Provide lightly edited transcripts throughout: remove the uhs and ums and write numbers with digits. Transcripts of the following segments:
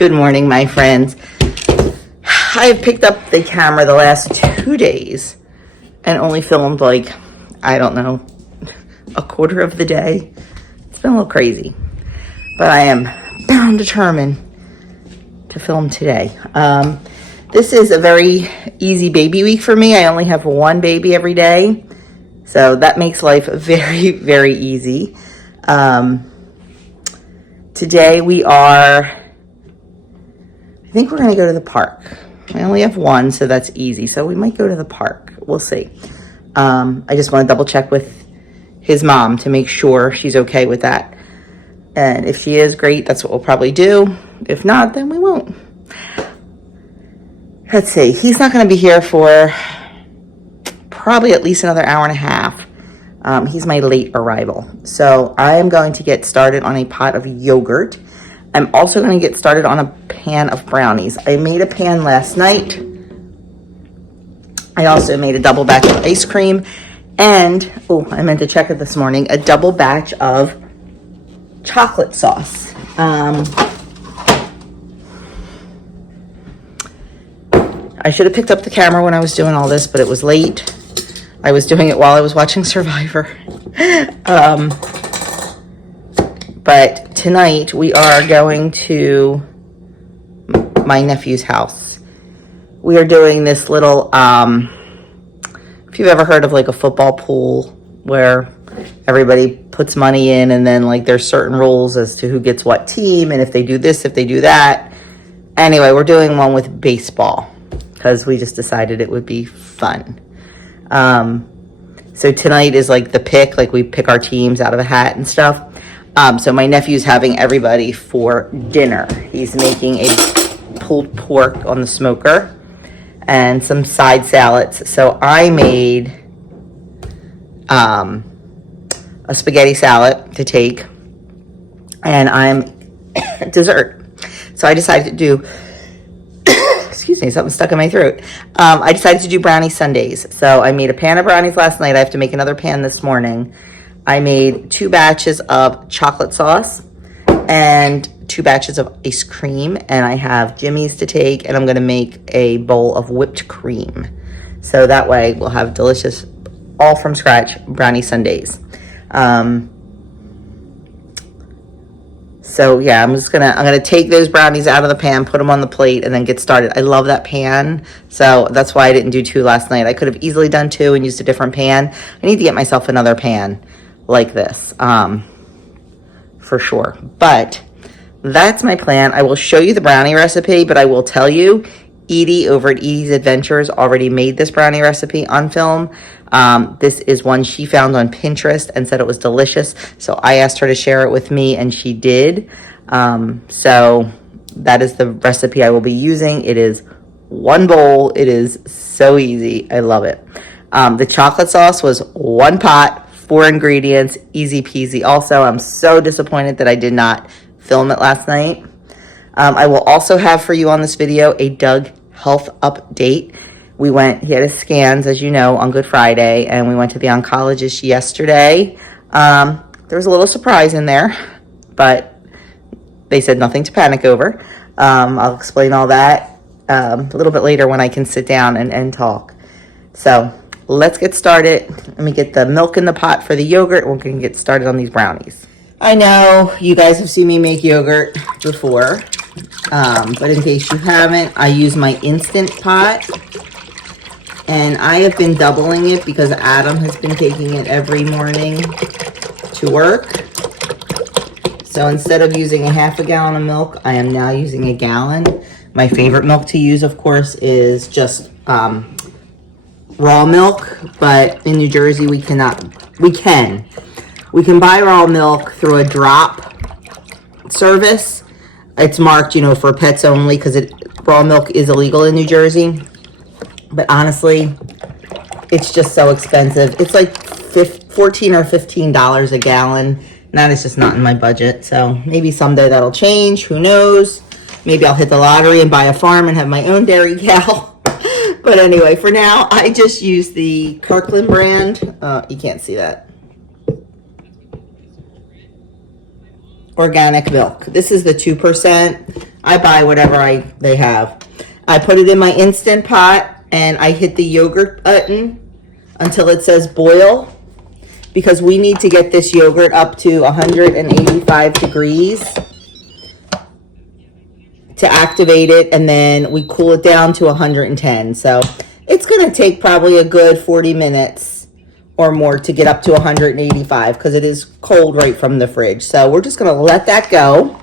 Good morning, my friends. I've picked up the camera the last 2 days and only filmed like, I don't know, a quarter of the day. It's been a little crazy, but I am bound determined to film today. This is a very easy baby week for me. I only have one baby every day, so that makes life very, very easy. Today I think we're gonna go to the park. I only have one, so that's easy. So we might go to the park, we'll see. I just wanna double check with his mom to make sure she's okay with that. And if she is, great, that's what we'll probably do. If not, then we won't. Let's see, he's not gonna be here for probably at least another hour and a half. He's my late arrival. So I am going to get started on a pot of yogurt. I'm also going to get started on a pan of brownies. I made a pan last night. I also made a double batch of ice cream. And, oh, I meant to check it this morning, a double batch of chocolate sauce. I should have picked up the camera when I was doing all this, but it was late. I was doing it while I was watching Survivor. But tonight we are going to my nephew's house. We are doing this little, if you've ever heard of like a football pool where everybody puts money in and then like there's certain rules as to who gets what team and if they do this, if they do that. Anyway, we're doing one with baseball because we just decided it would be fun. So tonight is like the pick, like we pick our teams out of a hat and stuff. So my nephew's having everybody for dinner. He's making a pulled pork on the smoker and some side salads. So I made a spaghetti salad to take, and I'm dessert. So I decided to do, excuse me, something stuck in my throat. I decided to do brownie sundaes. So I made a pan of brownies last night. I have to make another pan this morning. I made 2 batches of chocolate sauce and 2 batches of ice cream, and I have Jimmy's to take, and I'm gonna make a bowl of whipped cream. So that way we'll have delicious, all from scratch brownie sundaes. So yeah, I'm gonna take those brownies out of the pan, put them on the plate, and then get started. I love that pan, so that's why I didn't do 2 last night. I could have easily done 2 and used a different pan. I need to get myself another pan like this, for sure. But that's my plan. I will show you the brownie recipe, but I will tell you, Edie over at Edie's Adventures already made this brownie recipe on film. This is one she found on Pinterest and said it was delicious. So I asked her to share it with me, and she did. So that is the recipe I will be using. It is 1 bowl. It is so easy. I love it. The chocolate sauce was 1 pot, 4 ingredients, easy peasy. Also, I'm so disappointed that I did not film it last night. I will also have for you on this video a Doug health update. He had his scans, as you know, on Good Friday, and we went to the oncologist yesterday. There was a little surprise in there, but they said nothing to panic over. I'll explain all that a little bit later when I can sit down and talk. So let's get started. Let me get the milk in the pot for the yogurt. We're going to get started on these brownies. I know you guys have seen me make yogurt before, but in case you haven't, I use my Instant Pot. And I have been doubling it because Adam has been taking it every morning to work. So instead of using a half a gallon of milk, I am now using a gallon. My favorite milk to use, of course, is just raw milk, but in New Jersey we can buy raw milk through a drop service. It's marked, you know, for pets only because raw milk is illegal in New Jersey. But honestly, it's just so expensive. It's like $14 or $15 a gallon. And that is just not in my budget. So maybe someday that'll change. Who knows? Maybe I'll hit the lottery and buy a farm and have my own dairy cow. But anyway, for now, I just use the Kirkland brand. You can't see that. Organic milk. This is the 2%. I buy whatever they have. I put it in my Instant Pot and I hit the yogurt button until it says boil, because we need to get this yogurt up to 185 degrees to activate it, and then we cool it down to 110. So it's going to take probably a good 40 minutes or more to get up to 185 because it is cold right from the fridge. So we're just going to let that go.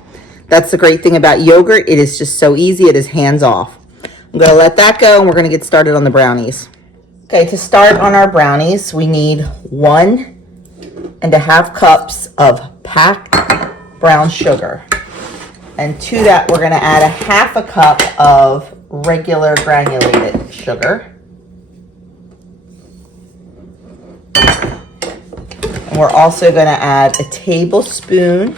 That's the great thing about yogurt. It is just so easy. It is hands off. I'm going to let that go, and we're going to get started on the brownies. Okay, to start on our brownies, we need 1.5 cups of packed brown sugar. And to that, we're going to add 1/2 cup of regular granulated sugar. And we're also going to add a tablespoon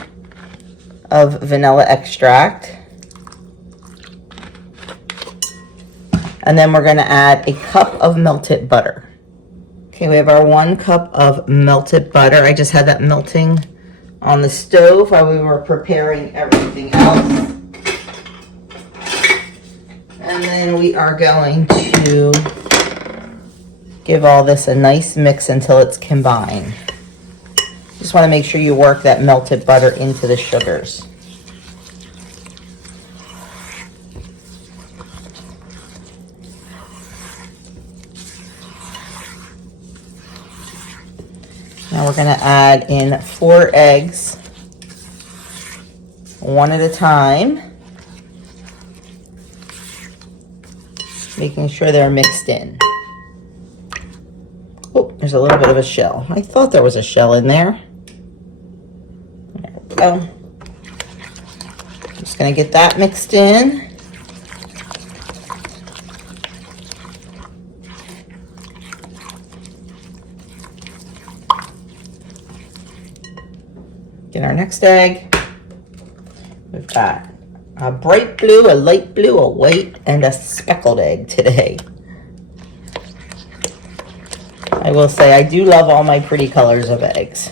of vanilla extract. And then we're going to add a cup of melted butter. Okay, we have our 1 cup of melted butter. I just had that melting on the stove while we were preparing everything else. And then we are going to give all this a nice mix until it's combined. Just want to make sure you work that melted butter into the sugars. Now we're going to add in 4 eggs, one at a time, making sure they're mixed in. Oh, there's a little bit of a shell. I thought there was a shell in there. There we go. Just going to get that mixed in. Get our next egg. We've got a bright blue, a light blue, a white, and a speckled egg today. I will say I do love all my pretty colors of eggs.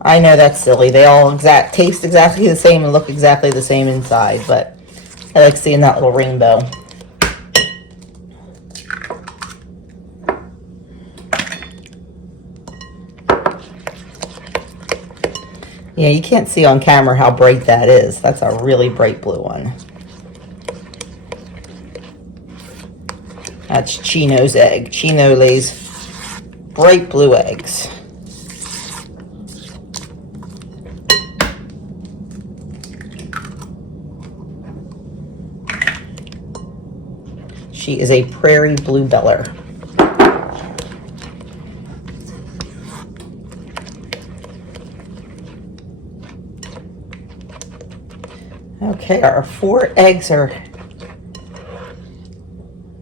I know that's silly. They all taste exactly the same and look exactly the same inside, but I like seeing that little rainbow. Yeah, you can't see on camera how bright that is. That's a really bright blue one. That's Chino's egg. Chino lays bright blue eggs. She is a prairie bluebeller. Okay, our 4 eggs are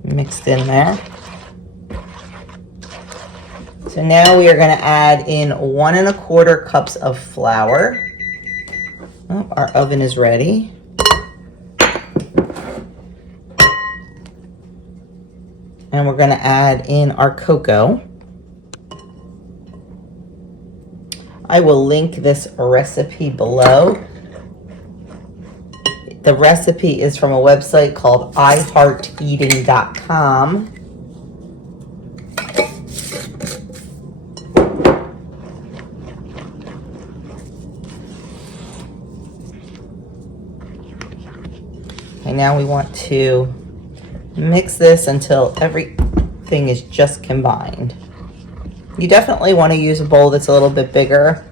mixed in there. So now we are going to add in 1 1/4 cups of flour. Oh, our oven is ready. And we're going to add in our cocoa. I will link this recipe below. The recipe is from a website called ihearteating.com. And now we want to mix this until everything is just combined. You definitely want to use a bowl that's a little bit bigger,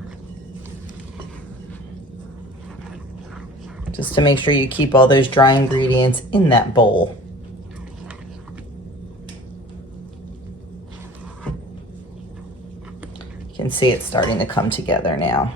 just to make sure you keep all those dry ingredients in that bowl. You can see it's starting to come together now.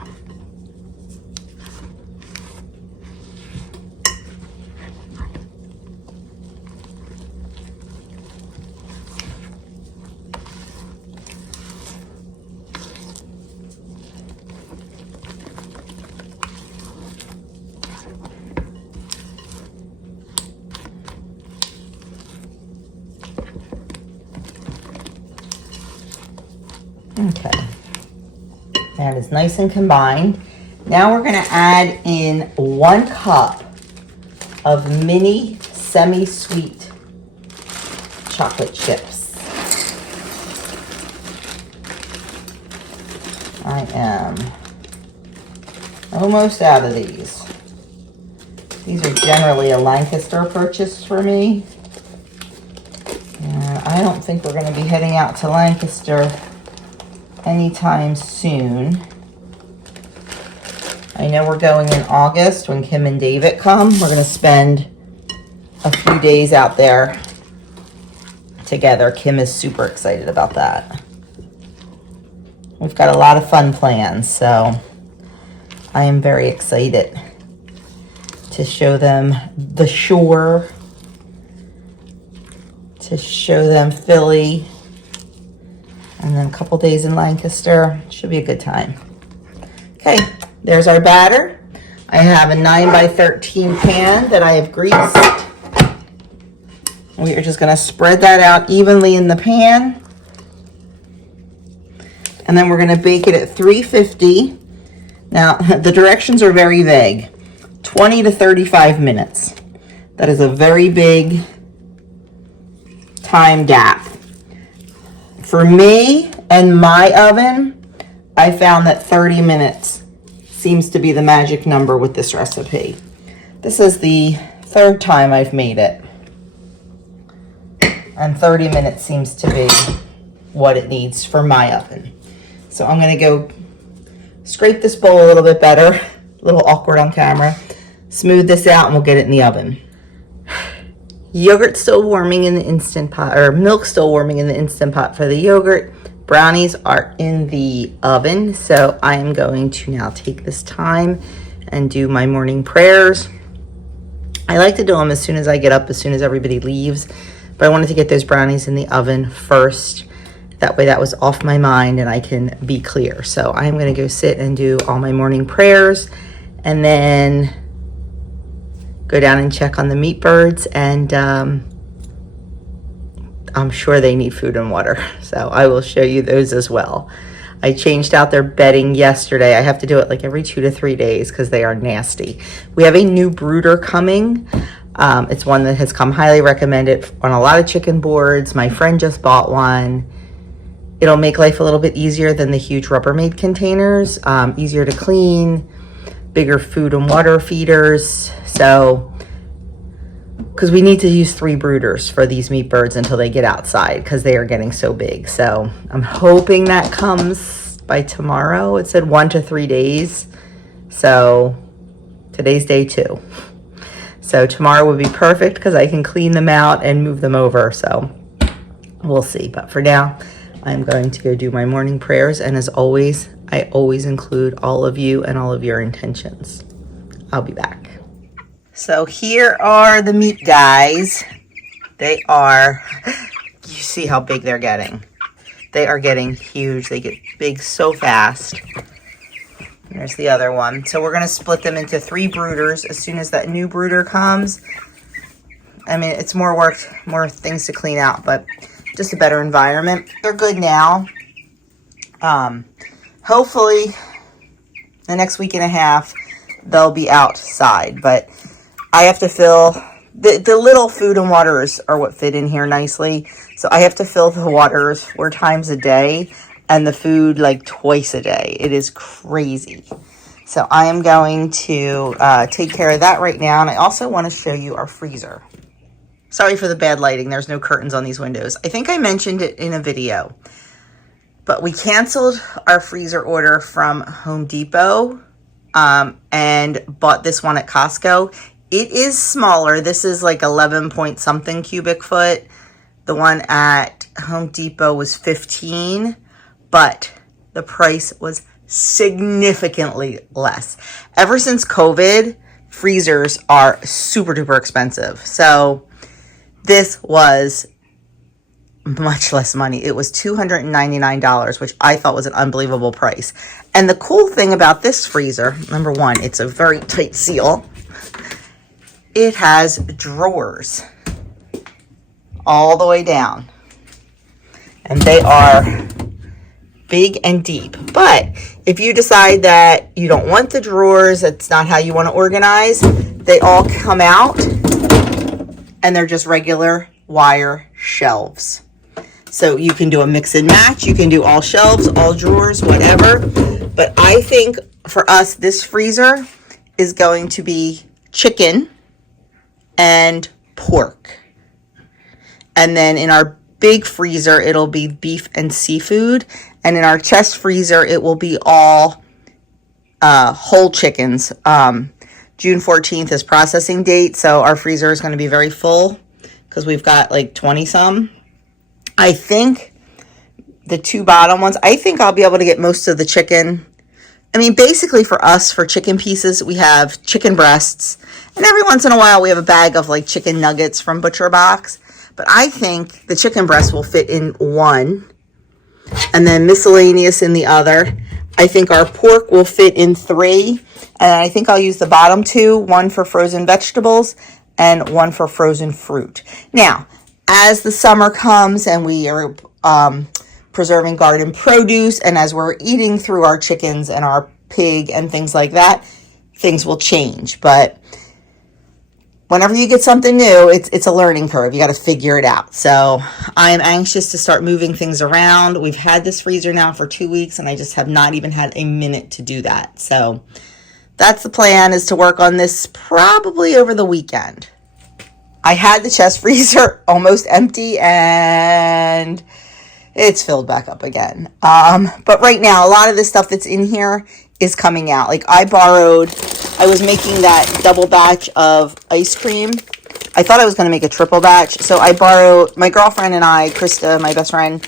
Okay, that is nice and combined. Now we're going to add in 1 cup of mini semi-sweet chocolate chips. I am almost out of these. These are generally a Lancaster purchase for me. And I don't think we're going to be heading out to Lancaster anytime soon. I know we're going in August when Kim and David come. We're going to spend a few days out there together. Kim is super excited about that. We've got a lot of fun plans, so I am very excited to show them the shore, to show them Philly, and then a couple days in Lancaster. Should be a good time. Okay, there's our batter. I have a 9x13 pan that I have greased. We are just going to spread that out evenly in the pan. And then we're going to bake it at 350. Now, the directions are very vague. 20 to 35 minutes. That is a very big time gap. For me and my oven, I found that 30 minutes seems to be the magic number with this recipe. This is the third time I've made it. And 30 minutes seems to be what it needs for my oven. So I'm going to go scrape this bowl a little bit better. A little awkward on camera. Smooth this out and we'll get it in the oven. Yogurt still warming in the Instant Pot, or milk still warming in the Instant Pot for the yogurt. Brownies are in the oven, so I am going to now take this time and do my morning prayers. I like to do them as soon as I get up, as soon as everybody leaves, but I wanted to get those brownies in the oven first. That way that was off my mind and I can be clear. So I'm going to go sit and do all my morning prayers and then go down and check on the meat birds, and I'm sure they need food and water. So I will show you those as well. I changed out their bedding yesterday. I have to do it like every 2 to 3 days because they are nasty. We have a new brooder coming. It's one that has come highly recommended on a lot of chicken boards. My friend just bought one. It'll make life a little bit easier than the huge Rubbermaid containers. Easier to clean, bigger food and water feeders. So, because we need to use 3 brooders for these meat birds until they get outside because they are getting so big. So I'm hoping that comes by tomorrow. It said 1 to 3 days. So today's day 2. So tomorrow would be perfect because I can clean them out and move them over. So we'll see. But for now, I'm going to go do my morning prayers. And as always, I always include all of you and all of your intentions. I'll be back. So here are the meat guys. They are, you see how big they're getting. They are getting huge. They get big so fast. There's the other one. So we're going to split them into 3 brooders as soon as that new brooder comes. I mean, it's more work, more things to clean out, but just a better environment. They're good now. Hopefully the next week and a half they'll be outside, but I have to fill the little food and waters are what fit in here nicely. So I have to fill the waters 4 times a day and the food like twice a day. It is crazy. So I am going to take care of that right now. And I also want to show you our freezer. Sorry for the bad lighting. There's no curtains on these windows. I think I mentioned it in a video, but we canceled our freezer order from Home Depot and bought this one at Costco. It is smaller. This is like 11 point something cubic foot. The one at Home Depot was 15, but the price was significantly less. Ever since COVID, freezers are super duper expensive. So this was much less money. It was $299, which I thought was an unbelievable price. And the cool thing about this freezer, number one, it's a very tight seal. It has drawers all the way down. And they are big and deep. But if you decide that you don't want the drawers, that's not how you want to organize, they all come out and they're just regular wire shelves. So you can do a mix and match. You can do all shelves, all drawers, whatever. But I think for us, this freezer is going to be chicken and pork. And then in our big freezer, it'll be beef and seafood. And in our chest freezer, it will be all whole chickens. June 14th is processing date, so our freezer is going to be very full because we've got like 20 some. I think the two bottom ones, I think I'll be able to get most of the chicken. I mean, basically for us, for chicken pieces, we have chicken breasts. And every once in a while, we have a bag of like chicken nuggets from Butcher Box. But I think the chicken breast will fit in one. And then miscellaneous in the other. I think our pork will fit in 3. And I think I'll use the bottom 2. One for frozen vegetables and one for frozen fruit. Now, as the summer comes and we are preserving garden produce, and as we're eating through our chickens and our pig and things like that, things will change. But whenever you get something new, it's a learning curve. You got to figure it out. So I am anxious to start moving things around. We've had this freezer now for 2 weeks, and I just have not even had a minute to do that. So that's the plan, is to work on this probably over the weekend. I had the chest freezer almost empty, and it's filled back up again. But right now, a lot of the stuff that's in here is coming out. Like I was making that double batch of ice cream. I thought I was going to make a triple batch. So I borrowed, my girlfriend and I, Krista, my best friend,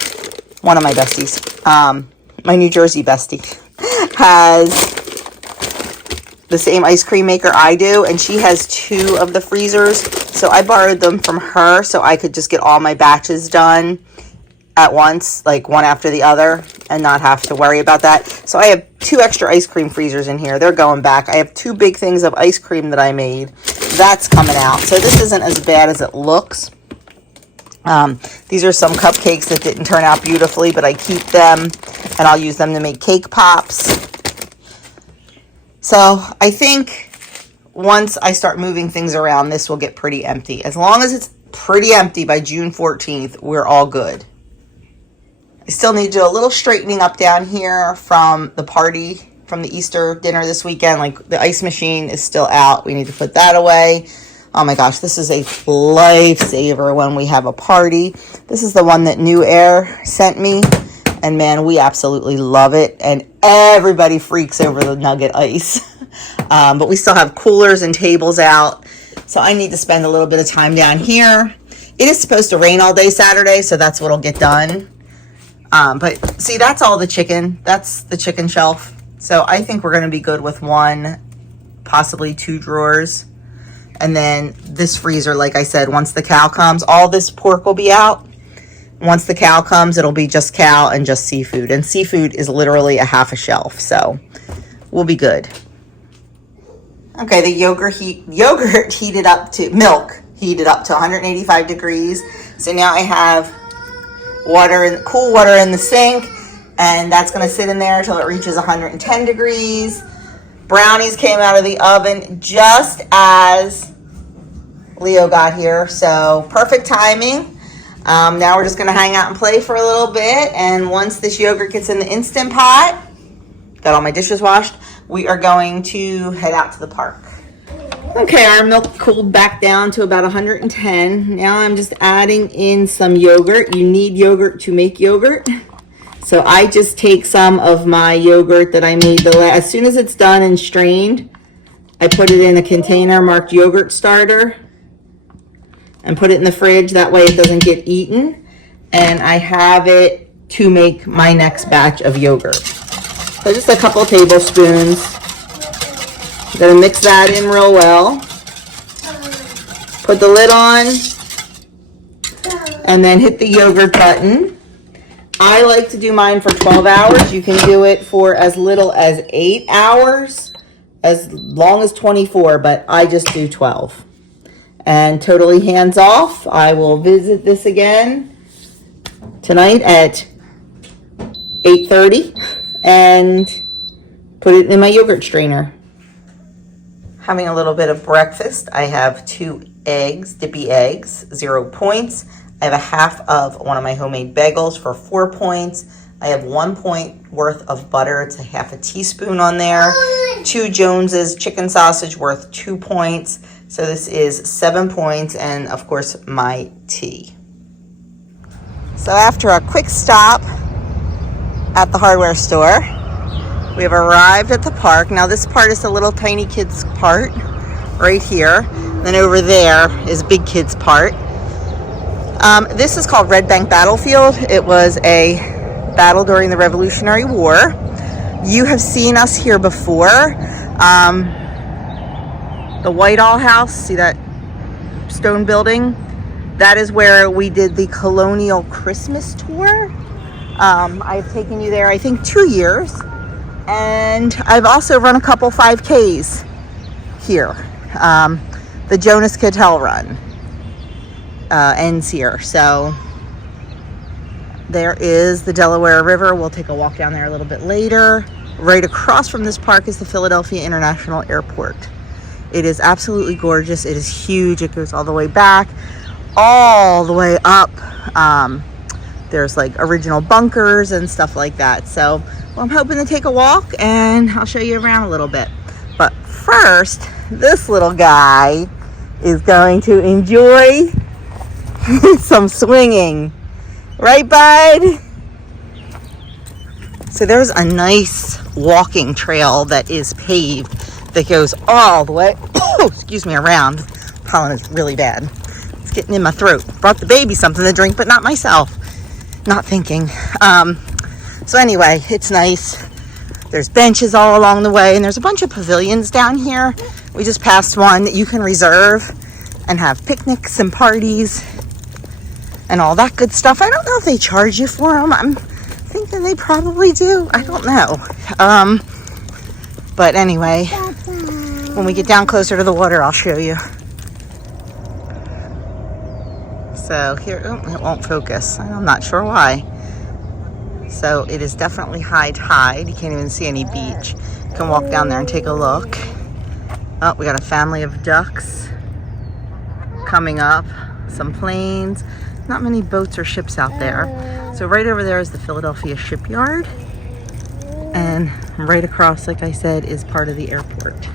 one of my besties, my New Jersey bestie, has the same ice cream maker I do. And she has 2 of the freezers. So I borrowed them from her so I could just get all my batches done at once, like one after the other, and not have to worry about that. So I have 2 extra ice cream freezers in here. They're going back. I have 2 big things of ice cream that I made. That's coming out. So this isn't as bad as it looks. These are some cupcakes that didn't turn out beautifully, but I keep them, and I'll use them to make cake pops. So I think once I start moving things around, this will get pretty empty. As long as it's pretty empty by June 14th, we're all good. I still need to do a little straightening up down here from the party, from the Easter dinner this weekend. Like the ice machine is still out. We need to put that away. Oh my gosh, this is a lifesaver when we have a party. This is the one that New Air sent me. And man, we absolutely love it. And everybody freaks over the nugget ice. But we still have coolers and tables out. So I need to spend a little bit of time down here. It is supposed to rain all day Saturday, so that's what'll get done. But see, that's all the chicken. That's the chicken shelf. So I think we're going to be good with 1, possibly 2 drawers. And then this freezer, like I said, once the cow comes, all this pork will be out. Once the cow comes, it'll be just cow and just seafood. And seafood is literally a half a shelf. So we'll be good. Okay, the milk heated up to 185 degrees. So now I have cool water in the sink, and that's going to sit in there until it reaches 110 degrees. Brownies came out of the oven just as Leo got here, so perfect timing. Now we're just going to hang out and play for a little bit, and once this yogurt gets in the Instant Pot, got all my dishes washed, we are going to head out to the park. Okay, our milk cooled back down to about 110. Now I'm just adding in some yogurt. You need yogurt to make yogurt. So I just take some of my yogurt that I made as soon as it's done and strained, I put it in a container marked yogurt starter and put it in the fridge. That way it doesn't get eaten. And I have it to make my next batch of yogurt. So just a couple tablespoons. I'm going to mix that in real well. Put the lid on. And then hit the yogurt button. I like to do mine for 12 hours. You can do it for as little as 8 hours, as long as 24, but I just do 12. And totally hands off. I will visit this again tonight at 8:30 and put it in my yogurt strainer. Having a little bit of breakfast. I have 2 eggs, dippy eggs, 0 points. I have a half of one of my homemade bagels for 4 points. I have 1 point worth of butter. It's a half a teaspoon on there. 2 Jones's chicken sausage worth 2 points. So this is 7 points, and of course my tea. So after a quick stop at the hardware store, we have arrived at the park. Now this part is the little tiny kids part right here. And then over there is big kids part. This is called Red Bank Battlefield. It was a battle during the Revolutionary War. You have seen us here before. The Whitehall House, see that stone building? That is where we did the Colonial Christmas tour. I've taken you there, I think, 2 years. And I've also run a couple 5Ks here. The Jonas Cattell run ends here. So there is the Delaware River. We'll take a walk down there a little bit later. Right across from this park is the Philadelphia International Airport. It is absolutely gorgeous. It is huge. It goes all the way back, all the way up. There's like original bunkers and stuff like that. So I'm hoping to take a walk and I'll show you around a little bit. But first, this little guy is going to enjoy some swinging. Right, bud? So there's a nice walking trail that is paved that goes all the way, excuse me, around. Pollen is really bad. It's getting in my throat. Brought the baby something to drink, but not myself. Not thinking. So anyway, it's nice. There's benches all along the way, and there's a bunch of pavilions down here. We just passed one that you can reserve and have picnics and parties and all that good stuff. I don't know if they charge you for them. I'm thinking they probably do. I don't know. But anyway, when we get down closer to the water, I'll show you. So here, it won't focus. I'm not sure why. So it is definitely high tide. You can't even see any beach. You can walk down there and take a look. Oh, we got a family of ducks coming up. Some planes. Not many boats or ships out there. So right over there is the Philadelphia shipyard. And right across, like I said, is part of the airport.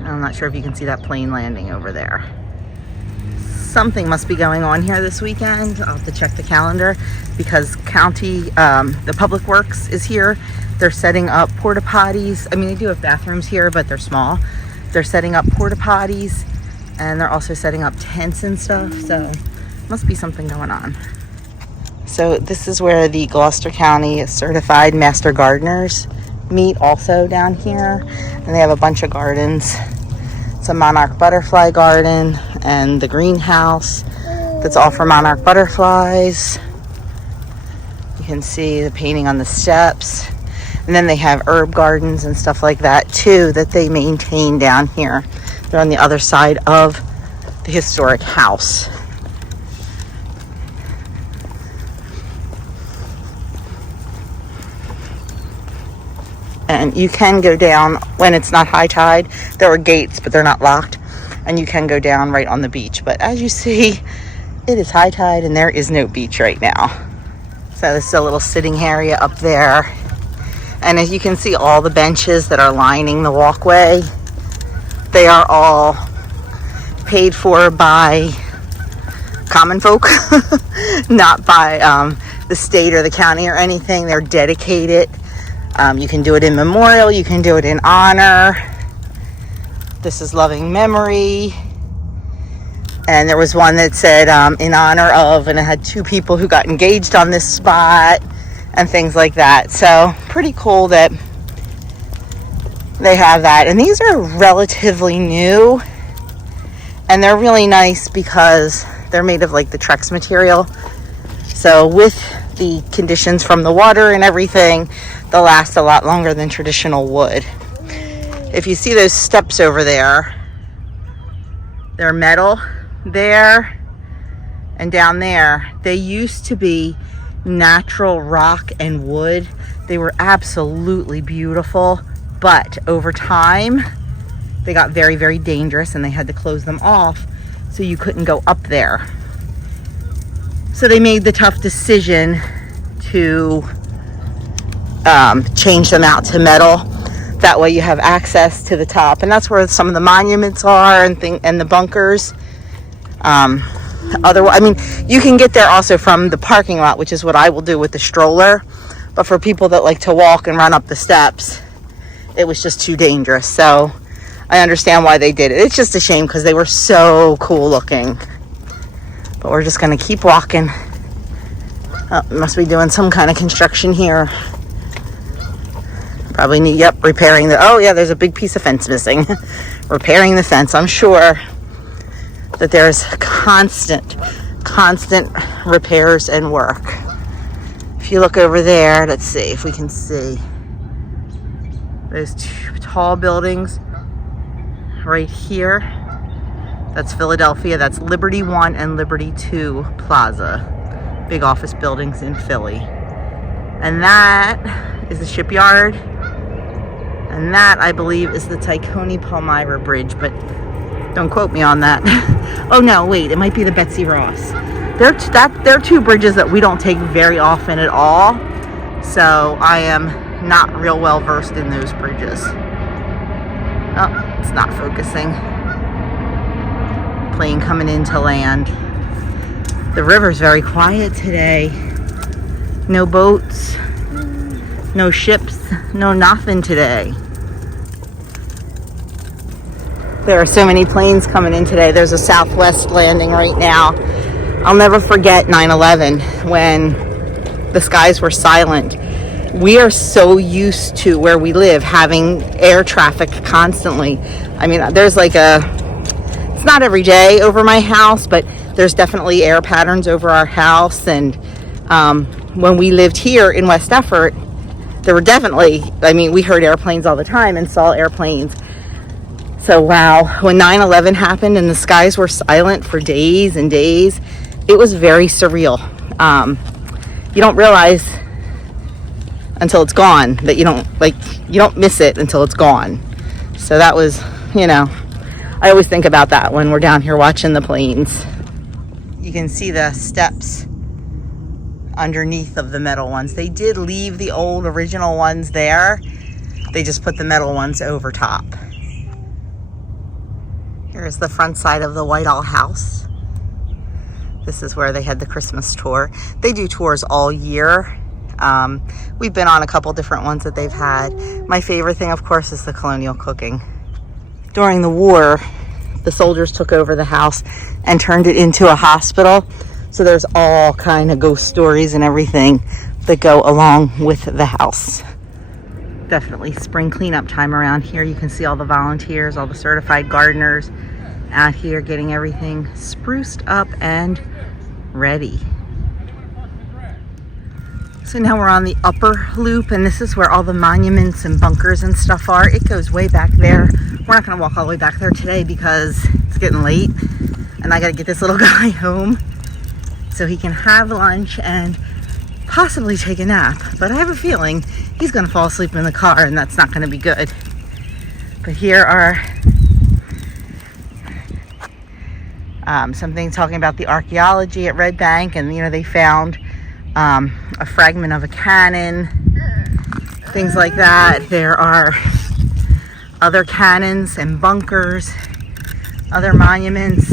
I'm not sure if you can see that plane landing over there. Something must be going on here this weekend. I'll have to check the calendar because the Public Works is here. They're setting up porta potties. I mean, they do have bathrooms here, but they're small. They're setting up porta potties and they're also setting up tents and stuff. So must be something going on. So this is where the Gloucester County Certified Master Gardeners meet, also down here. And they have a bunch of gardens. It's a monarch butterfly garden and the greenhouse that's all for monarch butterflies. You can see the painting on the steps. And then they have herb gardens and stuff like that too that they maintain down here. They're on the other side of the historic house. And you can go down when it's not high tide. There are gates, but they're not locked. And you can go down right on the beach. But as you see, it is high tide and there is no beach right now. So this is a little sitting area up there. And as you can see, all the benches that are lining the walkway, they are all paid for by common folk, not by the state or the county or anything. They're dedicated. You can do it in memorial, you can do it in honor. This is loving memory. And there was one that said in honor of, and it had 2 people who got engaged on this spot and things like that. So pretty cool that they have that. And these are relatively new and they're really nice because they're made of like the Trex material. So with the conditions from the water and everything, they'll last a lot longer than traditional wood. If you see those steps over there, they're metal there and down there. They used to be natural rock and wood. They were absolutely beautiful, but over time they got very, very dangerous and they had to close them off so you couldn't go up there. So they made the tough decision to change them out to metal. That way you have access to the top, and that's where some of the monuments are and the bunkers. Otherwise, I mean, you can get there also from the parking lot, which is what I will do with the stroller. But for people that like to walk and run up the steps, it was just too dangerous. So I understand why they did it. It's just a shame because they were so cool looking. But we're just going to keep walking. Oh, must be doing some kind of construction here. Probably need, yep, repairing the, oh yeah, there's a big piece of fence missing. Repairing the fence. I'm sure that there's constant repairs and work. If you look over there, let's see if we can see those two tall buildings right here. That's Philadelphia. That's Liberty 1 and Liberty 2 Plaza. Big office buildings in Philly. And that is the shipyard. And that, I believe, is the Tacony-Palmyra Bridge, but don't quote me on that. Oh no, wait, it might be the Betsy Ross. They're two bridges that we don't take very often at all. So I am not real well versed in those bridges. Oh, it's not focusing. Plane coming into land. The river's very quiet today. No boats, no ships, no nothing today. There are so many planes coming in today. There's a Southwest landing right now. I'll never forget 9/11 when the skies were silent. We are so used to where we live having air traffic constantly. I mean, there's like it's not every day over my house, but there's definitely air patterns over our house. And when we lived here in West Effort, there were definitely, I mean, we heard airplanes all the time and saw airplanes. So wow, when 9/11 happened and the skies were silent for days and days, it was very surreal. You don't realize until it's gone that you don't miss it until it's gone. So that was, I always think about that when we're down here watching the planes. You can see the steps underneath of the metal ones. They did leave the old original ones there. They just put the metal ones over top. Here's the front side of the Whitehall house. This is where they had the Christmas tour. They do tours all year. We've been on a couple different ones that they've had. My favorite thing, of course, is the colonial cooking. During the war, the soldiers took over the house and turned it into a hospital. So there's all kind of ghost stories and everything that go along with the house. Definitely spring cleanup time around here. You can see all the volunteers, all the certified gardeners out here getting everything spruced up and ready. So now we're on the upper loop, and this is where all the monuments and bunkers and stuff are. It goes way back there. We're not going to walk all the way back there today because it's getting late and I got to get this little guy home so he can have lunch and possibly take a nap. But I have a feeling he's going to fall asleep in the car, and that's not going to be good. But here are something talking about the archaeology at Red Bank, and they found a fragment of a cannon, things like that. There are other cannons and bunkers, other monuments,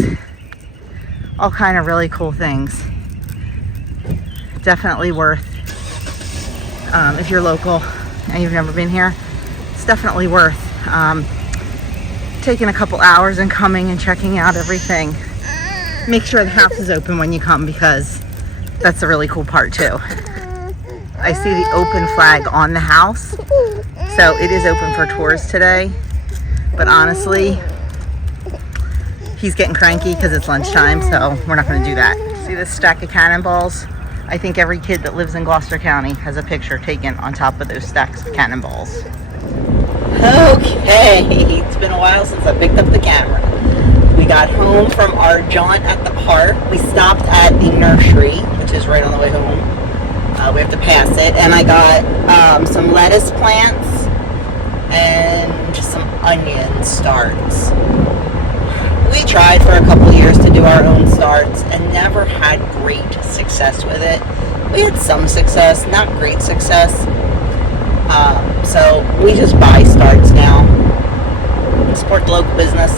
all kind of really cool things. Definitely worth, if you're local and you've never been here, it's definitely worth taking a couple hours and coming and checking out everything. Make sure the house is open when you come, because that's a really cool part too. I see the open flag on the house, so it is open for tours today. But honestly, he's getting cranky because it's lunchtime, so we're not going to do that. See this stack of cannonballs? I think every kid that lives in Gloucester County has a picture taken on top of those stacks of cannonballs. Okay, it's been a while since I picked up the camera. We got home from our jaunt at the park. We stopped at the nursery, which is right on the way home. We have to pass it. And I got some lettuce plants and some onion starts. We tried for a couple years to do our own starts and never had great success with it. We had some success, not great success. So we just buy starts now. Support the local business.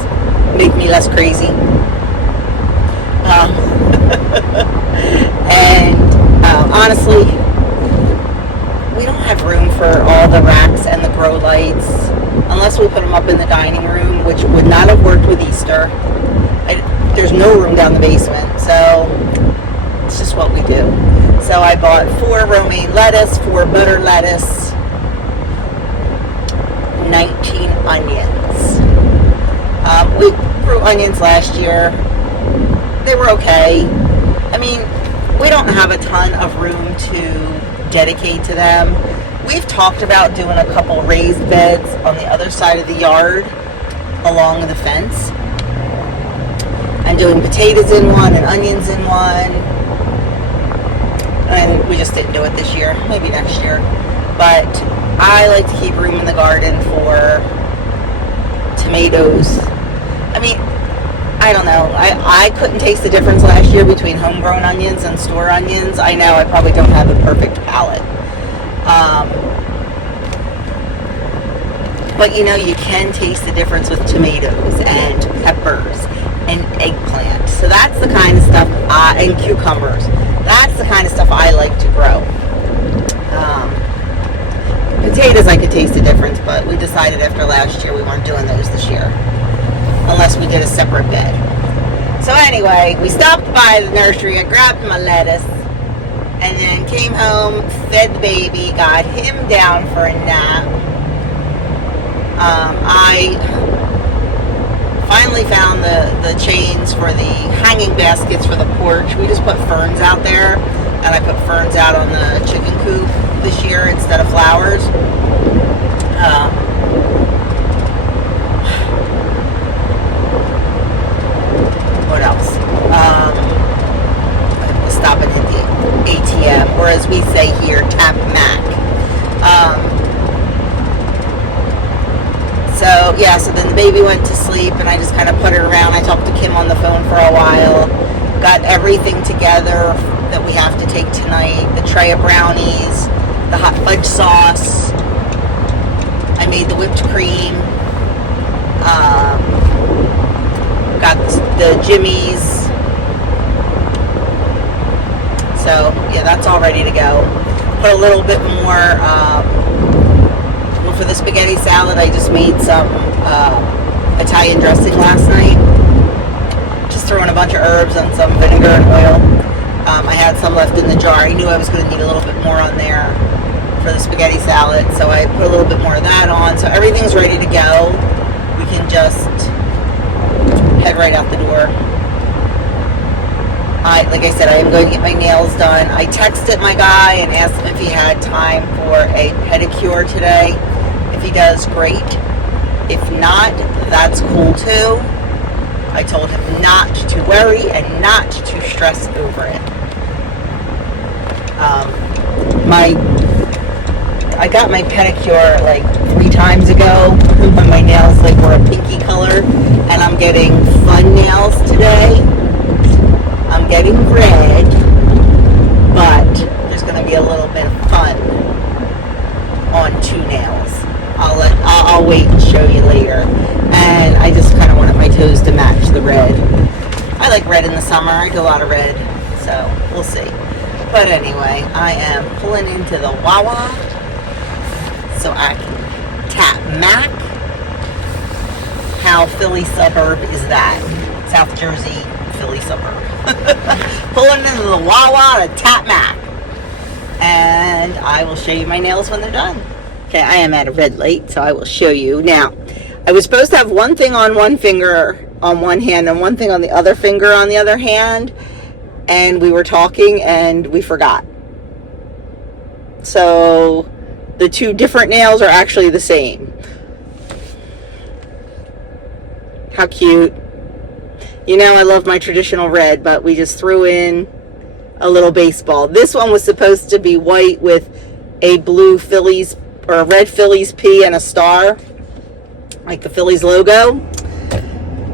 Make me less crazy. Honestly, we don't have room for all the racks and the grow lights unless we put them up in the dining room, which would not have worked with Easter. There's no room down the basement, so it's just what we do. So I bought 4 romaine lettuce, 4 butter lettuce, 19 onions. We grew onions last year. They were okay. I mean, we don't have a ton of room to dedicate to them. We've talked about doing a couple raised beds on the other side of the yard along the fence and doing potatoes in one and onions in one. And we just didn't do it this year, maybe next year. But I like to keep room in the garden for tomatoes. I mean, I don't know. I couldn't taste the difference last year between homegrown onions and store onions. I know I probably don't have a perfect palate. But you know, you can taste the difference with tomatoes and peppers and eggplant. So that's the kind of stuff, and cucumbers. That's the kind of stuff I like to grow. Potatoes, I could taste the difference, but we decided after last year we weren't doing those this year. Unless we did a separate bed. So anyway, we stopped by the nursery. I grabbed my lettuce and then came home, fed the baby, got him down for a nap. I finally found the chains for the hanging baskets for the porch. We just put ferns out there, and I put ferns out on the chicken coop this year instead of flowers. What else? Stop and hit the ATM, or as we say here, tap Mac. So then the baby went to sleep, and I just kind of put her around. I talked to Kim on the phone for a while, got everything together that we have to take tonight, the tray of brownies, the hot fudge sauce. I made the whipped cream. Got the Jimmy's. So yeah, that's all ready to go. Put a little bit more for the spaghetti salad. I just made some Italian dressing last night. Just throwing a bunch of herbs and some vinegar and oil. I had some left in the jar. I knew I was going to need a little bit more on there for the spaghetti salad, so I put a little bit more of that on. So everything's ready to go. We can just head right out the door. Like I said, I am going to get my nails done. I texted my guy and asked him if he had time for a pedicure today. If he does, great. If not, that's cool too. I told him not to worry and not to stress over it. I got my pedicure like 3 times ago when my nails were a pinky color, and I'm getting fun nails today. I'm getting red, but there's going to be a little bit of fun on 2 nails. I'll wait and show you later. And I just kind of wanted my toes to match the red. I like red in the summer. I do a lot of red, so we'll see. But anyway, I am pulling into the Wawa so I can tap Mac. How Philly suburb is that? South Jersey, Philly suburb. Pulling into the Wawa to tap Mac. And I will show you my nails when they're done. Okay, I am at a red light, so I will show you. Now, I was supposed to have one thing on one finger on one hand and one thing on the other finger on the other hand, and we were talking and we forgot. So the 2 different nails are actually the same. How cute. You know, I love my traditional red, but we just threw in a little baseball. This one was supposed to be white with a blue Phillies or a red Phillies P and a star, like the Phillies logo.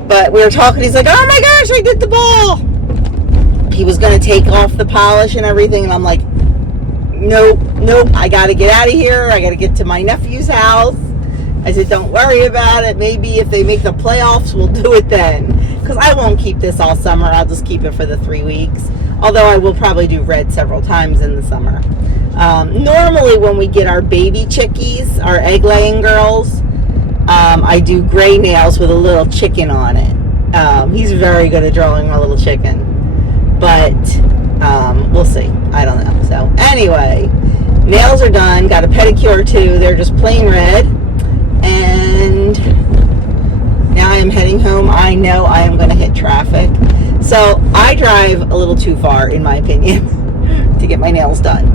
But we were talking, he's like, oh my gosh, I did the ball. He was going to take off the polish and everything, and I'm like, nope, I got to get out of here. I got to get to my nephew's house. I said, don't worry about it. Maybe if they make the playoffs, we'll do it then. Because I won't keep this all summer. I'll just keep it for the 3 weeks. Although I will probably do red several times in the summer. Normally when we get our baby chickies, our egg-laying girls, I do gray nails with a little chicken on it. He's very good at drawing a little chicken. But we'll see. I don't know. So anyway, nails are done. Got a pedicure too. They're just plain red. And now I am heading home. I know I am going to hit traffic. So I drive a little too far, in my opinion, to get my nails done.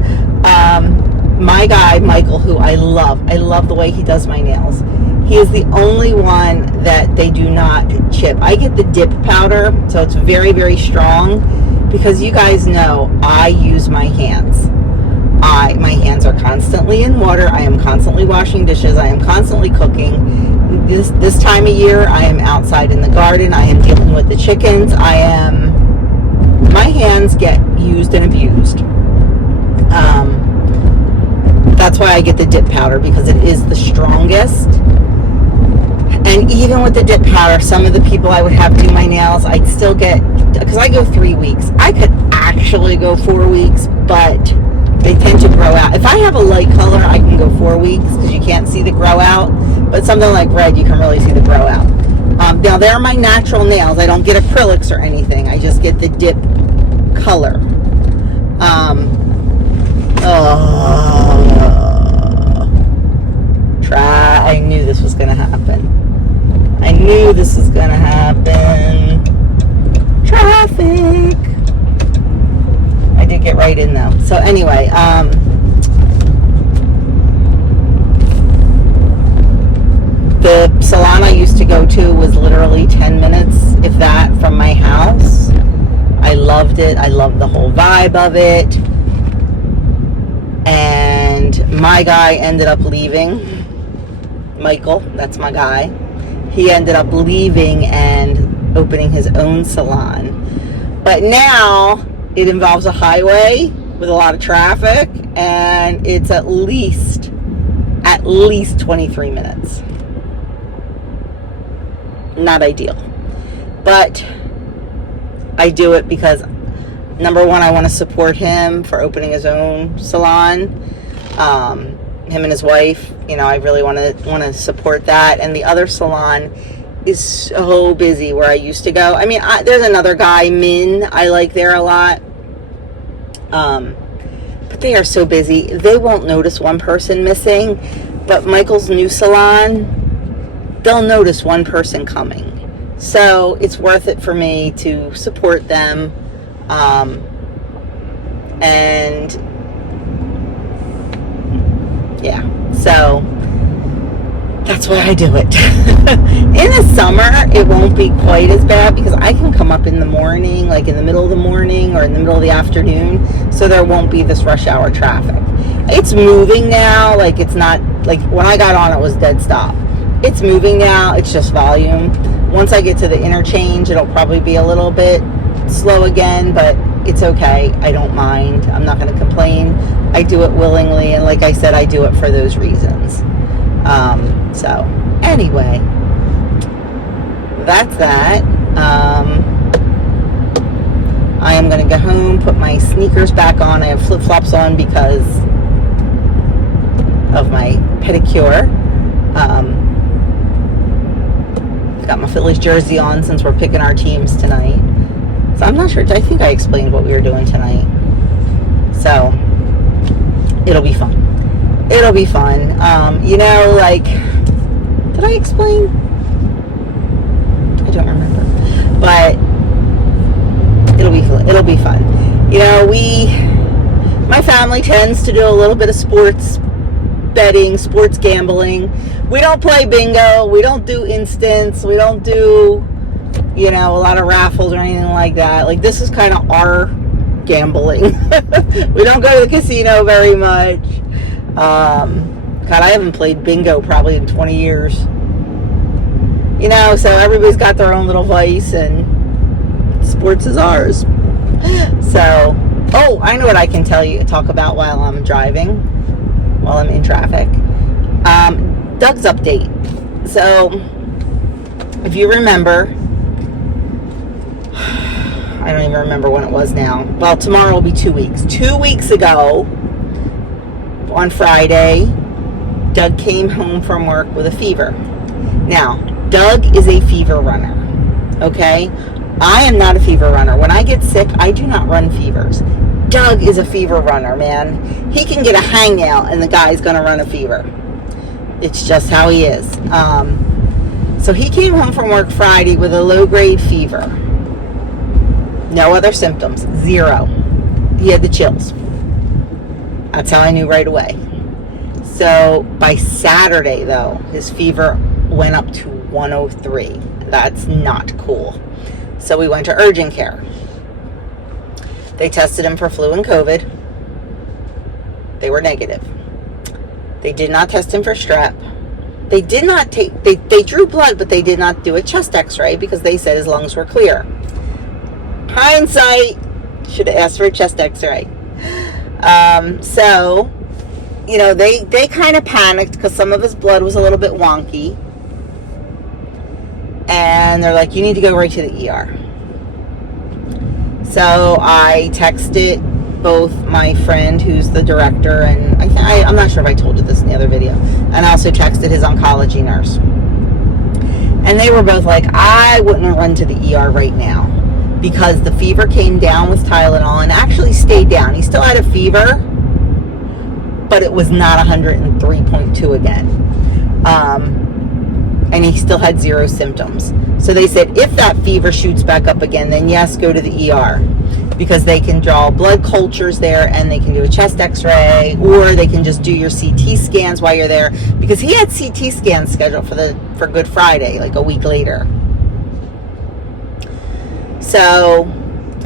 My guy, Michael, who I love the way he does my nails. He is the only one that they do not chip. I get the dip powder, so it's very, very strong, because you guys know I use my hands. My hands are constantly in water. I am constantly washing dishes. I am constantly cooking. This time of year, I am outside in the garden. I am dealing with the chickens. My hands get used and abused. That's why I get the dip powder, because it is the strongest. And even with the dip powder, some of the people I would have do my nails, I'd still get, because I go 3 weeks. I could actually go 4 weeks, but they tend to grow out. If I have a light color, I can go 4 weeks because you can't see the grow out. But something like red, you can really see the grow out. Now, they're my natural nails. I don't get acrylics or anything. I just get the dip color. I knew this was going to happen. I knew this was going to happen. Traffic. I did get right in though. So anyway, the salon I used to go to was literally 10 minutes, if that, from my house. I loved it. I loved the whole vibe of it. And my guy ended up leaving. Michael, that's my guy. He ended up leaving and opening his own salon. But now it involves a highway with a lot of traffic, and it's at least 23 minutes. Not ideal. But I do it because, number one, I want to support him for opening his own salon. Him and his wife, I really want to support that. And the other salon is so busy where I used to go. I mean, there's another guy, Min, I like there a lot. But they are so busy. They won't notice one person missing. But Michael's new salon, they'll notice one person coming. So it's worth it for me to support them. And yeah, so that's why I do it. In the summer, it won't be quite as bad because I can come up in the morning, like in the middle of the morning or in the middle of the afternoon, so there won't be this rush hour traffic. It's moving now, like it's not, like when I got on it was dead stop. It's moving now, it's just volume. Once I get to the interchange, it'll probably be a little bit slow again, but it's okay. I don't mind. I'm not going to complain. I do it willingly, and like I said, I do it for those reasons. So anyway, that's that. I am going to go home, put my sneakers back on. I have flip-flops on because of my pedicure. Got my Phillies jersey on since we're picking our teams tonight. So I'm not sure. I think I explained what we were doing tonight. So it'll be fun. It'll be fun. Like, did I explain? I don't remember. But it'll be fun. My family tends to do a little bit of sports betting, sports gambling. We don't play bingo. We don't do instants. We don't do, a lot of raffles or anything like that. Like, this is kind of our gambling. We don't go to the casino very much. God, I haven't played bingo probably in 20 years. You know, so everybody's got their own little vice, and sports is ours. So, oh, I know what I can talk about while I'm driving, while I'm in traffic. Doug's update. So, if you remember, I don't even remember when it was now. Well, tomorrow will be 2 weeks. 2 weeks ago, on Friday, Doug came home from work with a fever. Now, Doug is a fever runner, okay? I am not a fever runner. When I get sick, I do not run fevers. Doug is a fever runner, man. He can get a hangnail and the guy's gonna run a fever. It's just how he is. So he came home from work Friday with a low-grade fever. No other symptoms, 0. He had the chills. That's how I knew right away. So by Saturday, though, his fever went up to 103. That's not cool. So we went to urgent care. They tested him for flu and COVID. They were negative. They did not test him for strep. They did not take, they drew blood, but they did not do a chest x-ray because they said his lungs were clear. Hindsight, should have asked for a chest x-ray. So, you know, they kind of panicked because some of his blood was a little bit wonky. And they're like, you need to go right to the ER. So I texted both my friend who's the director, and I'm not sure if I told you this in the other video, and I also texted his oncology nurse. And they were both like, I wouldn't run to the ER right now because the fever came down with Tylenol and actually stayed down. He still had a fever, but it was not 103.2 again. And he still had 0 symptoms. So they said, if that fever shoots back up again, then yes, go to the ER. Because they can draw blood cultures there, and they can do a chest x-ray, or they can just do your CT scans while you're there. Because he had CT scans scheduled for Good Friday, like a week later. So,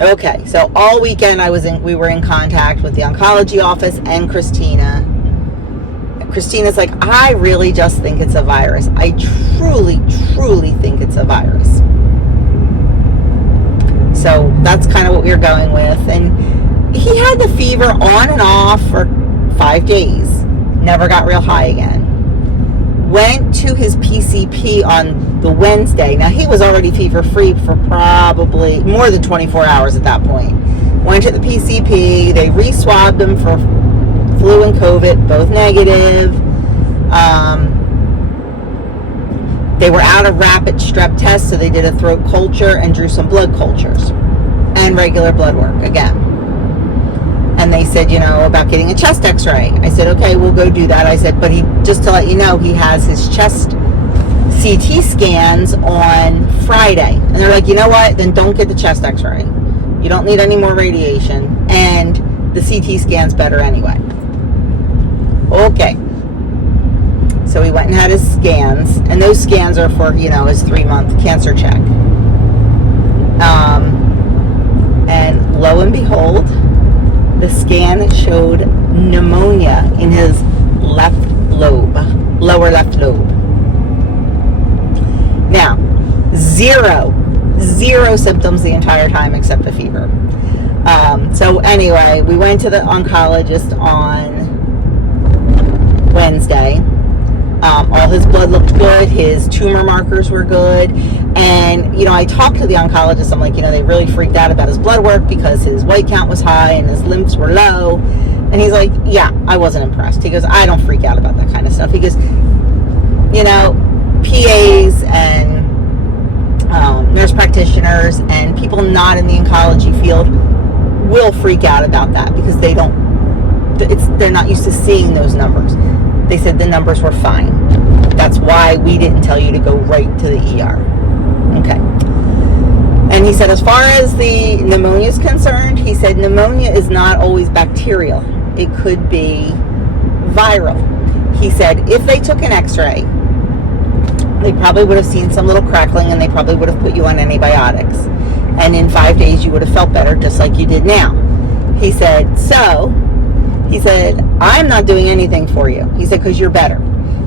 okay. So all weekend we were in contact with the oncology office and Christina. Christina's like, I really just think it's a virus. I truly, truly think it's a virus. So that's kind of what we were going with. And he had the fever on and off for 5 days. Never got real high again. Went to his PCP on the Wednesday. Now, he was already fever-free for probably more than 24 hours at that point. Went to the PCP. They re-swabbed him for flu and COVID, both negative. They were out of rapid strep tests, so they did a throat culture and drew some blood cultures and regular blood work again. And they said, you know, about getting a chest x-ray. I said, okay, we'll go do that. I said, but just to let you know, he has his chest CT scans on Friday. And they're like, you know what? Then don't get the chest x-ray. You don't need any more radiation. And the CT scan's better anyway. Okay. So he went and had his scans, and those scans are for, you know, his 3-month cancer check. And lo and behold, the scan showed pneumonia in his left lobe, lower left lobe. Now, zero symptoms the entire time except the fever. So anyway, we went to the oncologist on Wednesday. All his blood looked good. His tumor markers were good. And, you know, I talked to the oncologist. I'm like, you know, they really freaked out about his blood work because his white count was high and his lymphs were low. And he's like, yeah, I wasn't impressed. He goes, I don't freak out about that kind of stuff. He goes, you know, PAs and nurse practitioners and people not in the oncology field will freak out about that because they're not used to seeing those numbers. They said the numbers were fine. That's why we didn't tell you to go right to the ER. Okay. And he said, as far as the pneumonia is concerned, he said pneumonia is not always bacterial. It could be viral. He said if they took an x-ray, they probably would have seen some little crackling and they probably would have put you on antibiotics. And in 5 days, you would have felt better just like you did now. He said, He said, I'm not doing anything for you. He said, because you're better.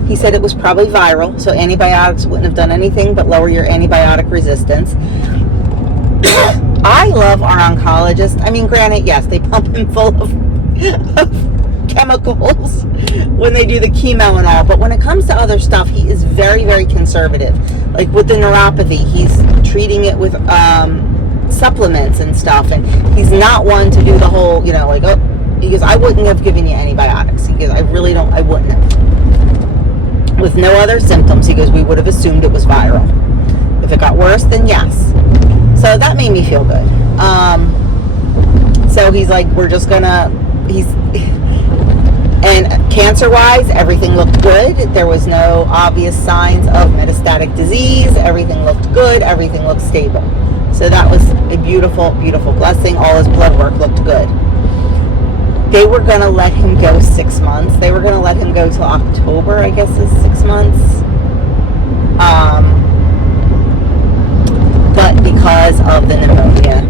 He said it was probably viral, so antibiotics wouldn't have done anything but lower your antibiotic resistance. I love our oncologist. I mean, granted, yes, they pump him full of chemicals when they do the chemo and all, but when it comes to other stuff, he is very, very conservative. Like with the neuropathy, he's treating it with supplements and stuff, and he's not one to do the whole, you know, like, oh, he goes, I wouldn't have given you antibiotics. He goes, I wouldn't have. With no other symptoms, he goes, we would have assumed it was viral. If it got worse, then yes. So that made me feel good. So he's like, and cancer-wise, everything looked good. There was no obvious signs of metastatic disease. Everything looked good. Everything looked stable. So that was a beautiful, beautiful blessing. All his blood work looked good. They were going to let him go 6 months. They were going to let him go till October, I guess is 6 months. But because of the pneumonia,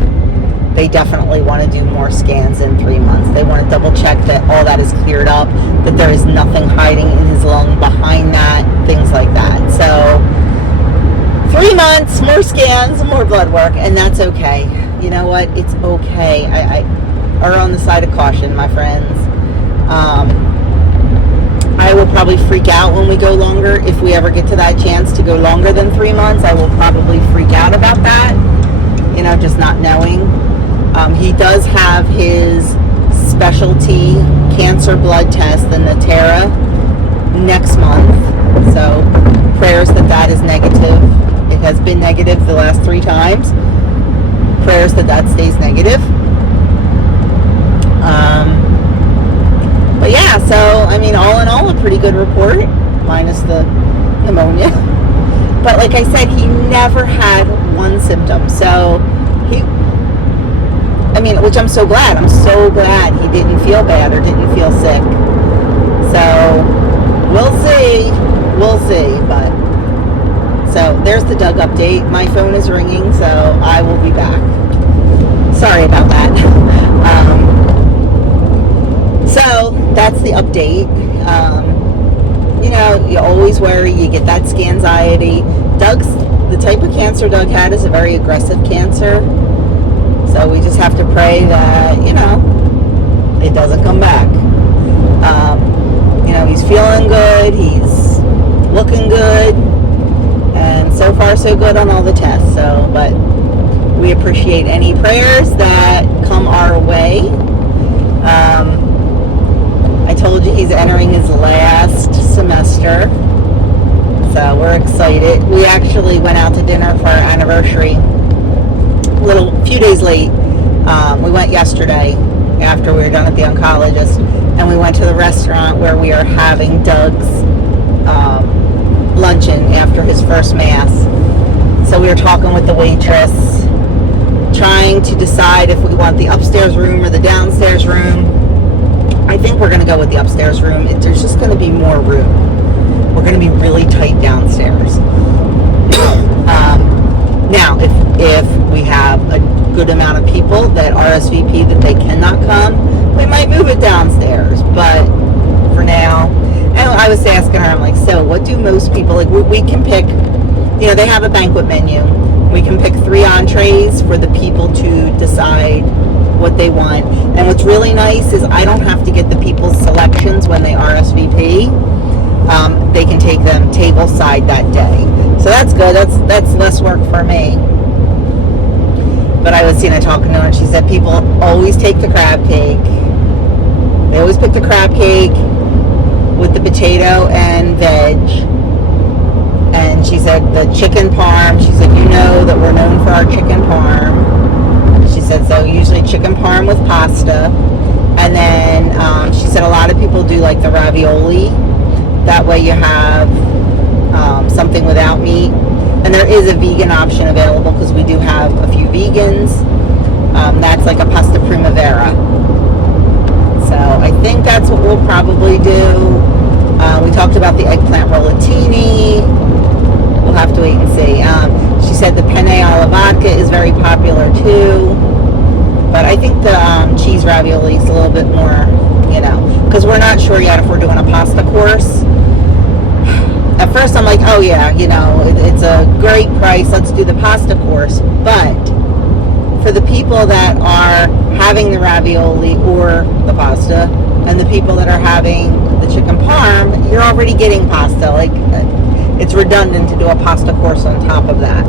they definitely want to do more scans in 3 months. They want to double check that all that is cleared up, that there is nothing hiding in his lung behind that, things like that. So 3 months, more scans, more blood work, and that's okay. You know what? It's okay. I are on the side of caution, my friends. I will probably freak out when we go longer. If we ever get to that chance to go longer than 3 months, I will probably freak out about that. You know, just not knowing. He does have his specialty cancer blood test, the Natera, next month. So prayers that is negative. It has been negative the last 3 times. Prayers that stays negative. But yeah, so, I mean, all in all, a pretty good report, minus the pneumonia. But like I said, he never had one symptom. So which I'm so glad. I'm so glad he didn't feel bad or didn't feel sick. So we'll see. But so there's the Doug update. My phone is ringing, so I will be back. Sorry about that. So that's the update. You know, you always worry. You get that scanxiety. The type of cancer Doug had is a very aggressive cancer. So we just have to pray that, you know, it doesn't come back. You know, he's feeling good. He's looking good. And so far, so good on all the tests. So, but we appreciate any prayers that come our way. I told you he's entering his last semester. So we're excited. We actually went out to dinner for our anniversary. Few days late. We went yesterday after we were done at the oncologist, and we went to the restaurant where we are having Doug's luncheon after his first mass. So we were talking with the waitress, trying to decide if we want the upstairs room or the downstairs room. I think we're going to go with the upstairs room. There's just going to be more room. We're going to be really tight downstairs. Now, if we have a good amount of people that RSVP that they cannot come, we might move it downstairs. But for now, and I was asking her, I'm like, so what do most people, like, we can pick, you know, they have a banquet menu. We can pick 3 entrees for the people to decide what they want. And what's really nice is I don't have to get the people's selections when they RSVP. They can take them table side that day. So that's good. That's less work for me. But I was talking to her, and she said people always take the crab cake. They always pick the crab cake with the potato and veg. And she said the chicken parm. She said, you know that we're known for our chicken parm. She said, so usually chicken parm with pasta. And then she said a lot of people do like the ravioli. That way you have something without meat. And there is a vegan option available because we do have a few vegans. That's like a pasta primavera. So I think that's what we'll probably do. We talked about the eggplant rollatini. We'll have to wait and see. She said the penne alla vodka is very popular too. But I think the cheese ravioli is a little bit more, you know, because we're not sure yet if we're doing a pasta course. At first I'm like, oh yeah, you know, it's a great price, let's do the pasta course. But for the people that are having the ravioli or the pasta, and the people that are having the chicken parm, you're already getting pasta. Like, it's redundant to do a pasta course on top of that.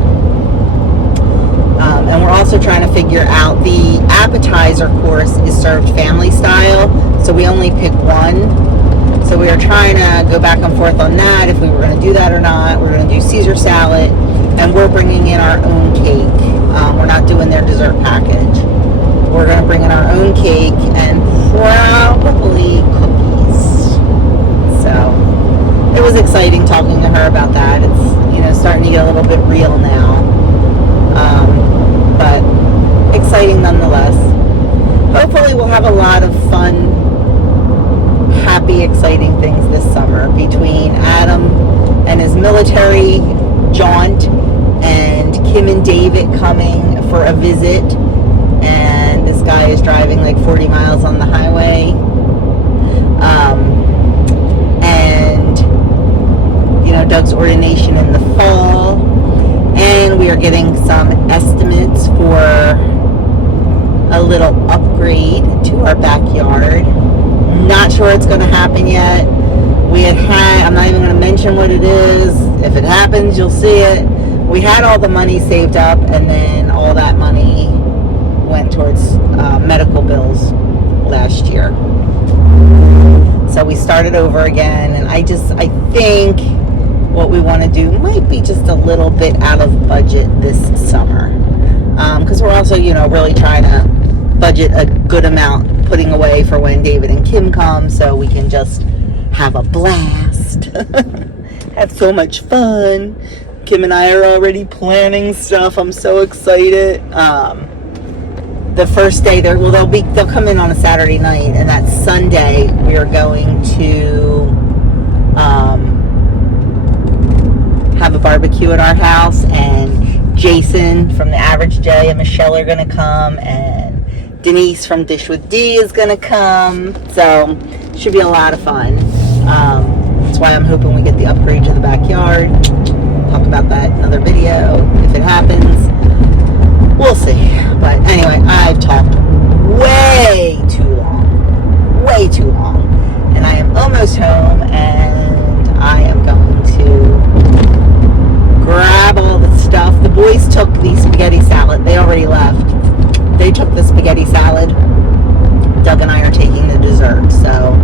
And we're also trying to figure out, the appetizer course is served family style, so we only pick one. So we are trying to go back and forth on that, if we were going to do that or not. We're going to do Caesar salad, and we're bringing in our own cake. We're not doing their dessert package. We're going to bring in our own cake and probably cookies. So it was exciting talking to her about that. It's, you know, starting to get a little bit real now. But exciting nonetheless. Hopefully we'll have a lot of fun, happy, exciting things this summer between Adam and his military jaunt and Kim and David coming for a visit, and this guy is driving like 40 miles on the highway, and you know, Doug's ordination in the fall, and we are getting some estimates for a little upgrade to our backyard. Not sure it's going to happen yet. I'm not even going to mention what it is. If it happens, you'll see it. We had all the money saved up, and then all that money went towards medical bills last year. So we started over again, and I think what we want to do might be just a little bit out of budget this summer. Because we're also, you know, really trying to budget a good amount, putting away for when David and Kim come, so we can just have a blast. Have so much fun. Kim and I are already planning stuff. I'm so excited. The first day they'll come in on a Saturday night, and that Sunday we are going to have a barbecue at our house, and Jason from the Average J and Michelle are gonna come, and Denise from Dish with D is gonna come. So should be a lot of fun. That's why I'm hoping we get the upgrade to the backyard. Talk about that in another video if it happens. We'll see. But anyway, I've talked way too long, and I am almost home, and I am going to grab all the stuff. The boys took the spaghetti salad. They already left. They took the spaghetti salad. Doug and I are taking the dessert. So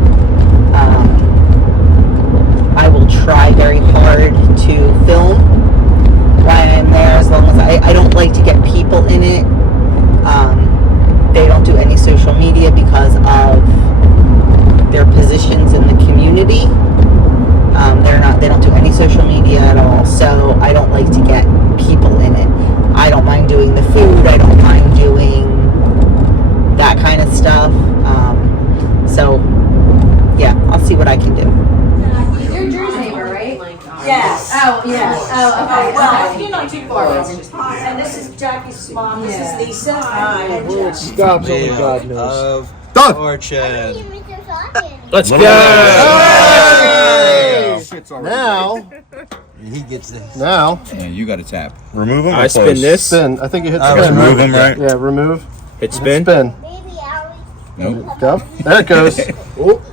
I will try very hard to film while I'm there, as long as I don't like to get people in it. They don't do any social media because of their positions in the community. They don't do any social media at all, so I don't like to get people in it. I don't mind doing the food, I don't mind doing that kind of stuff. So yeah, I'll see what I can do. You're Drew's neighbor, right? Yes. Oh, yeah. Oh, okay. Well, you're not too far. And this is Jackie's mom. This is Lisa. And Jack. Stop, only God knows. Done. Fortune. Let's go. Now, He gets this. now, And you got to tap. Remove them. I spin this. spin. I think it hits I spin. remove them, right? Yeah, remove. Hit spin. Spin. Nope. Go. There it goes.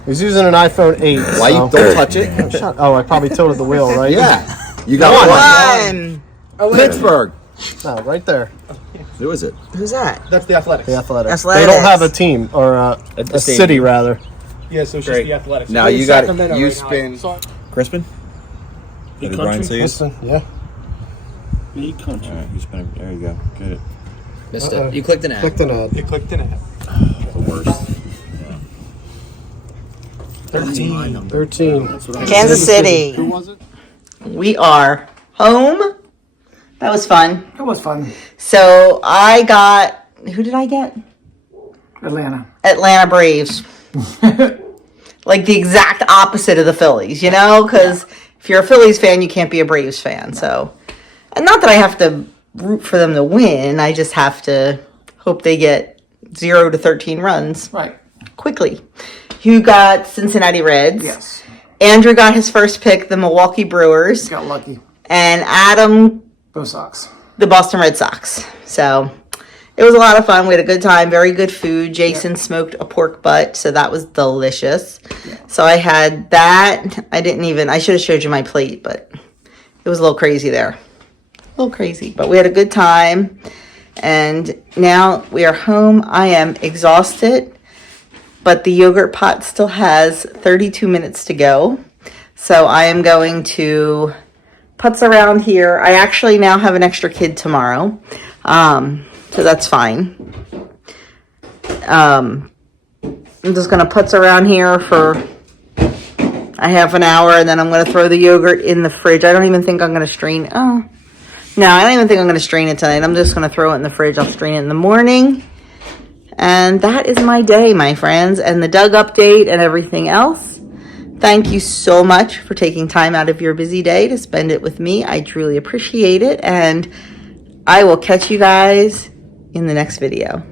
He's using an iPhone 8. Why you don't touch it? Oh, I probably tilted the wheel, right? Yeah. You got one. One. Pittsburgh. No, right there. Who is it? Who's that? That's the Athletics. The Athletics. Athletics. They don't have a team, or a stadium. city, rather. Yeah, so it's just the Athletics. Now We're in you got it. Sacramento You right spin. now. Crispin? Did Brian say it? Listen, yeah. Big country. All right, you spin it. There you go. Get it. Missed it. You clicked an ad. Clicked an ad. You clicked in it. The worst. 13. Kansas City. Who was it? We are home. That was fun. It was fun. So I got, who did I get? Atlanta. Atlanta Braves. Like the exact opposite of the Phillies, you know? Because if you're a Phillies fan, you can't be a Braves fan. So, and not that I have to root for them to win. I just have to hope they get 0 to 13 runs Right. quickly. You got Cincinnati Reds. Yes. Andrew got his first pick, the Milwaukee Brewers. Got lucky. And Adam, Go Sox. the Boston Red Sox. So it was a lot of fun. We had a good time. Very good food. Jason smoked a pork butt, so that was delicious. So I had that. I should have showed you my plate, but it was a little crazy there. A little crazy, but we had a good time. And now we are home. I am exhausted, but the yogurt pot still has 32 minutes to go. So I am going to putz around here. I actually now have an extra kid tomorrow. So that's fine. I'm just going to putz around here for a half an hour, and then I'm going to throw the yogurt in the fridge. I don't even think I'm going to strain. No, I don't even think I'm going to strain it tonight. I'm just going to throw it in the fridge. I'll strain it in the morning. And that is my day, my friends, and the Doug update and everything else. Thank you so much for taking time out of your busy day to spend it with me. I truly appreciate it, and I will catch you guys in the next video.